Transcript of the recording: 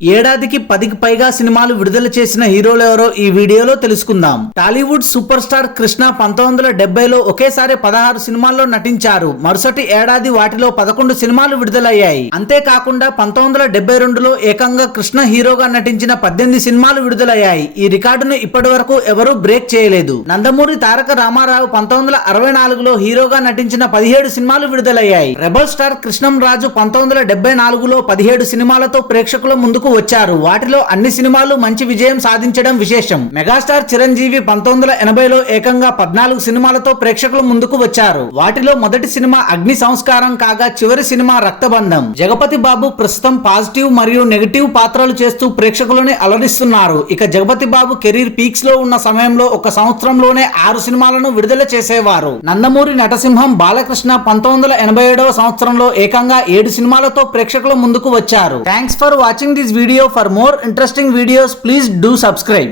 ఏడాదికి 10కి పైగా సినిమాలు విడుదల చేసిన హీరోలెవరో ఈ వీడియోలో తెలుసుకుందాం. టాలీవుడ్ సూపర్ స్టార్ కృష్ణ 1970లో ఒకేసారి 16 సినిమాల్లో నటించారు. మరుసటి ఏడాది వాటిలో 11 సినిమాలు విడుదలయ్యాయి. అంతేకాకుండా 1972లో ఏకంగా కృష్ణ హీరోగా నటించిన 18 సినిమాలు విడుదలయ్యాయి. ఈ రికార్డును ఇప్పటి వరకు ఎవరూ బ్రేక్ చేయలేదు. నందమూరి తారక రామారావు 1964లో హీరోగా నటించిన 17 సినిమాలు విడుదలయ్యాయి. రెబల్ స్టార్ కృష్ణం రాజు 1974లో 17 సినిమాలతో ప్రేక్షకుల ముందుకు వచ్చారు. వాటిలో అన్ని సినిమాలు మంచి విజయం సాధించడం విశేషం. మెగాస్టార్ చిరంజీవి 1980లో ఏకంగా 14 సినిమాలతో ప్రేక్షకుల ముందుకు వచ్చారు. వాటిలో మొదటి సినిమా అగ్ని సంస్కారం కాగా చివరి సినిమా రక్తబంధం. జగపతి బాబు ప్రస్తుతం పాజిటివ్ మరియు నెగటివ్ పాత్రలు చేస్తూ ప్రేక్షకులని అలరిస్తున్నారు. ఇక జగపతి బాబు కెరీర్ పీక్స్ లో ఉన్న సమయంలో ఒక సంవత్సరంలోనే 6 సినిమాలను విడుదల చేసేవారు. నందమూరి నటసింహం బాలకృష్ణ 1987వ సంవత్సరంలో ఏకంగా 7 సినిమాలతో ప్రేక్షకుల ముందుకు వచ్చారు. Thanks for watching this video. For more interesting videos, please do subscribe.